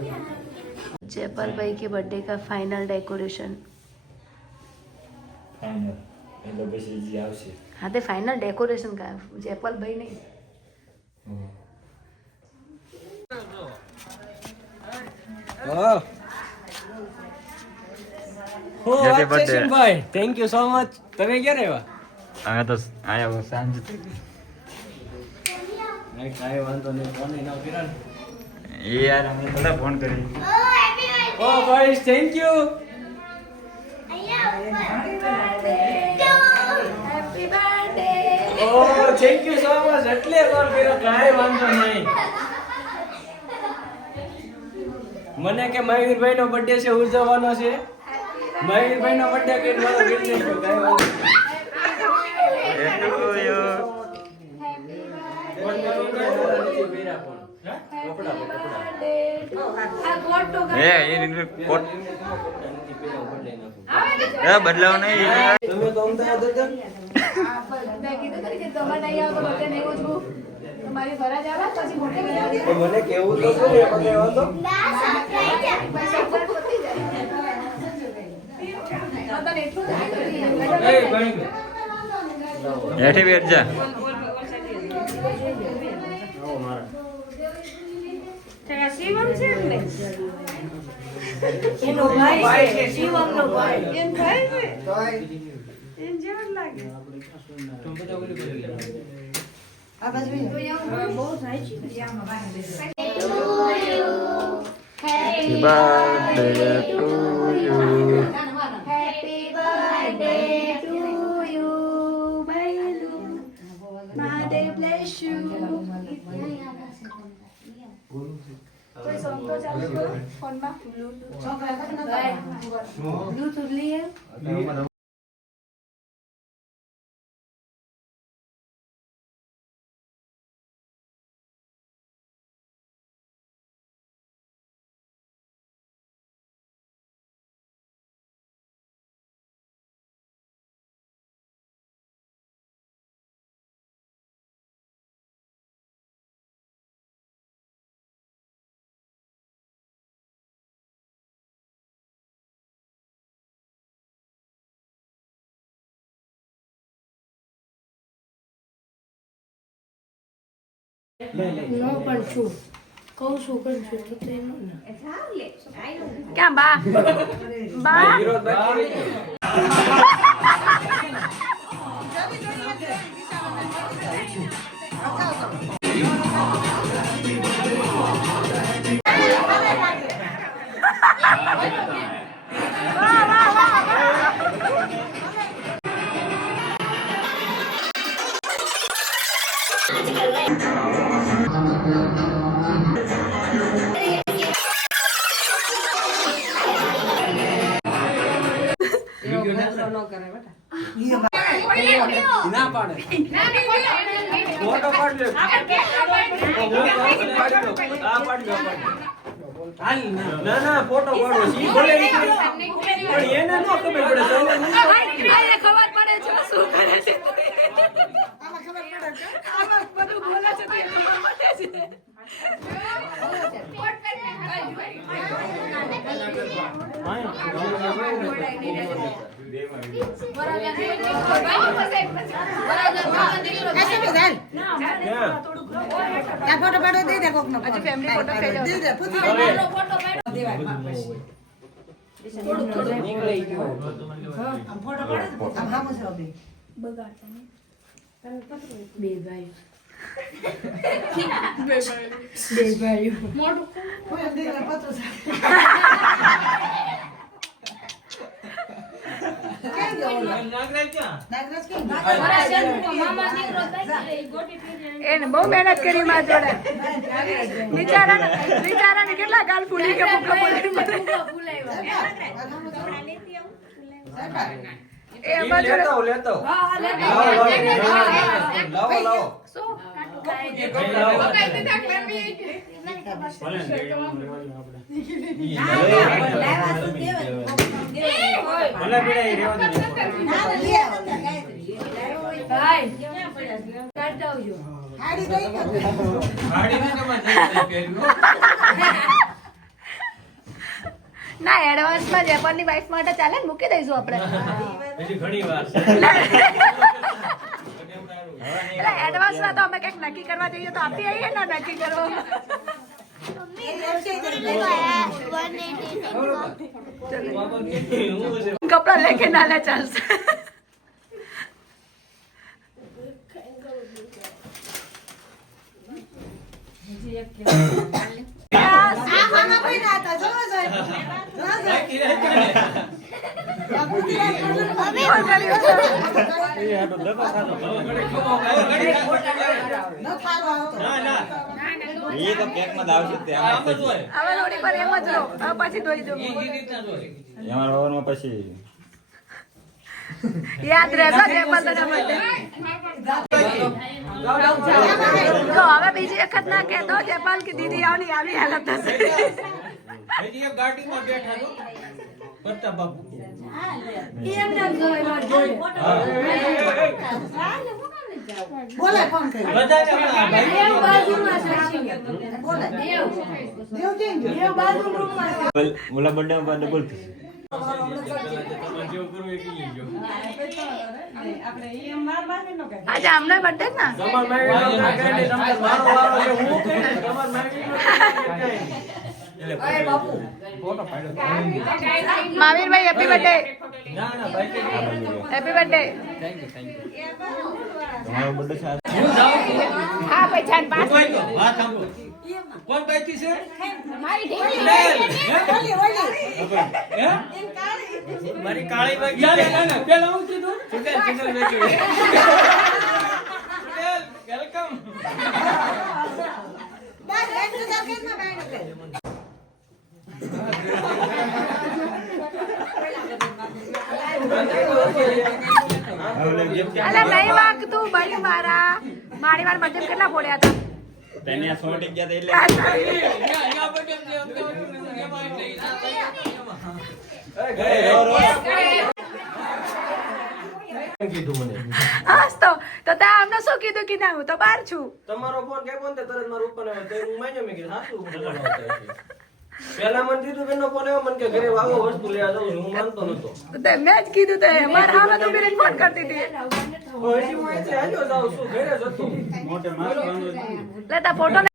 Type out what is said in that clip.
जयपाल भाई के बर्थडे का फाइनल डेकोरेशन फाइनल એટલે પછી જે આવશે हाँ तो फाइनल डेकोरेशन का जयपाल भाई नहीं ભાઈ થેન્ક યુ સો મચ તમે ક્યારે આવ્યા અમે તો આયા સાંજ નહીં કાંઈ વાંધો નહીં ફોન ના કર્યો ને એ યાર અમે થોડા ફોન કરી ઓ ભાઈ થેન્ક યુ ઓ થેન્ક યુ સો મચ એટલે કોલ કર્યો કાંઈ વાંધો નહીં મને કે મયુરભાઈ નો બર્થડે છે ઉજવવાનો છે મયુરભાઈ નો બર્થડે કરીને મારો ગિફ્ટ લેજો કાંઈ વાંધો બદલાવ નહીં તમે તો અમદાવાદ હતા મને કેવું તો શું મને વાંધો એઠી બેઠ જા શિવમ છે ને એનો ભાઈ છે શિવમ નો ભાઈ એન ભાઈ છે એન જેવું લાગે આ બસ બહુ થાય છે યામાં બાંધી Happy birthday to you. Happy birthday to you, Bailu. Mother bless you. કોઈ સોંગ તો ચાલુ કરો ફોનમાં બ્લૂટૂથ લીએ નો પણ છું કહું છું પણ છું તો એનો ક્યાં બા બા વિરોધ બાકી રહી ના પાડે ફોટો પાડ લે આ પાડ લે હાલ ના ના ફોટો પાડો સી ભલે પણ એને નો ખબર પડે આને ખબર પડે છે શું કરે છે આમાં ખબર પડે છે આમાં બધું બોલે છે તો ખબર પડે છે ફોટો પાડો દે દે કોકનો આજે ફેમિલી ફોટો થઈ જાવ દે દે ફોટો પાડો દેવાય પાપા નીકળી ગયો આમ ફોટો પાડો આમ હામો છે બે બગાડતા બે ભાઈ બે ભાઈ મોટું કોઈ દે પત્રો છે એને બહુ મહેનત કરી માં જોડે બિચારાને કેટલા ગાલ ફૂલી કે ભૂખા એ અમાર જોડે લેતો હા લાવો શું ના એડવાન્સમાં જેપનની વાઈફ માટે ચાલે ને મૂકી દઈશું આપણે હજી ઘણી વાર છે એટલે એડવાન્સમાં તો અમે કંઈક નક્કી કરવા જઈએ તો આપી આવીએ ને નક્કી કરવામાં કપડા લેકે ના લે ચાલશે એ તો કેક માં આવશે તે આમાં જ થશે. હવે થોડી વાર એમ જ રહો હવે પછી ધોઈ દો એમાં રવાનું પછી યાદ રહેશે જેપનના બર્થડે તો હવે બીજી વખત ના કહેતો જેપાલ કે દીદી આવની આવી હાલત થશે હજી એક ગાડીમાં બેઠા છો પત્તા બાપુ બોલે ફોન કરી બધાને દેવ બાજુમાં બોલે દેવ કેમ દેવ બાજુ રૂમમાં ઓલા બર્થડે માં ડબલ થશે. આજે આમને બર્થડે ને મહાવીરભાઈ હેપી બર્થડે હેપી બર્થડે તમારો બર્થડે છે આજે? હા પૈસા પાસ કોણ બાકી છે મારી કાળી બાકી પેલા હું કીધું વેલકમ અલા નહીં વાગતું ભાઈ મારા મારી વાર બર્થડે કેટલા ફોડ્યા હતા તને આ 100 ટક્યા હતા એટલે કીધું મને હાસ તો તે આમને શું કીધું કે ના હું તો બહાર છું તમારો ફોન કઈ ફોન તરત મારું ઉપર આવ્યો તો હું માન્યો મેં કીધું સાચું પેલા મને દીધું કે ફોન આવ્યો મને કે ઘરે વાવો વસ્તુ લેવા જાઉં છું હું માનતો નતો તે મેં જ કીધું તે મારા હામે તો બીને ફોન કરતી હતી હજી હું એટલે હાલ્યો જાઉં છું ઘરે જ હતો મોટે માસ લેતા ફોટો